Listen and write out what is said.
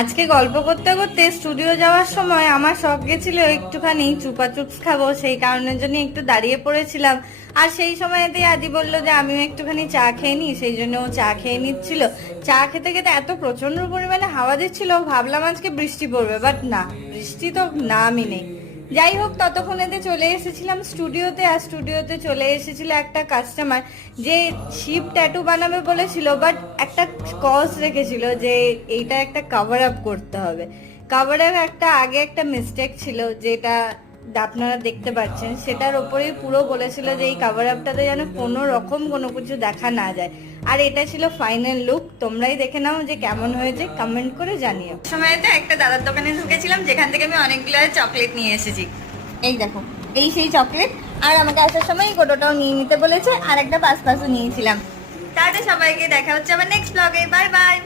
আজকে গল্প করতে করতে স্টুডিও যাওয়ার সময় আমার শখ গেছিল একটুখানি চুপা চুপস খাবো, সেই কারণের জন্য একটু দাঁড়িয়ে পড়েছিলাম। আর সেই সময়তেই আদি বললো যে আমিও একটুখানি চা খেয়ে নিই, সেই জন্য ও চা খেয়ে নিচ্ছিল। চা খেতে খেতে এত প্রচন্ড পরিমাণে হাওয়া দিচ্ছিল, ভাবলাম আজকে বৃষ্টি পড়বে, বাট না, বৃষ্টি তো নামই নেই। যাই হোক, ততক্ষণেতে চলে এসেছিলাম স্টুডিওতে। আর স্টুডিওতে চলে এসেছিল একটা কাস্টমার, যে শিপ ট্যাটু বানাবে বলেছিল, বাট একটা কজ রেখেছিল যে এইটা একটা কভার আপ করতে হবে। কভার আপ একটা আগে একটা মিস্টেক ছিল, যেটা আপনারা দেখতে পাচ্ছেন, সেটার ওপরেই পুরো বলেছিল যে এই কভার আপটাতে যেন কোনো রকম কোনো কিছু দেখা না যায়। আর এটা ছিল ফাইনাল লুক, তোমরাই দেখে নাও যে কেমন হয়েছে, কমেন্ট করে জানিও। সময়তে একটা দাদার দোকানে ঢুকেছিলাম, যেখান থেকে আমি অনেকগুলো চকলেট নিয়ে এসেছি। এই দেখো, এই সেই চকলেট। আর আমাকে আসার সময় গোটোটাও নিয়ে নিতে বলেছে, আর একটা পাঁচ নিয়েছিলাম। তাহলে সবাইকে দেখা হচ্ছে আমার নেক্সট ব্লগে। Bye bye.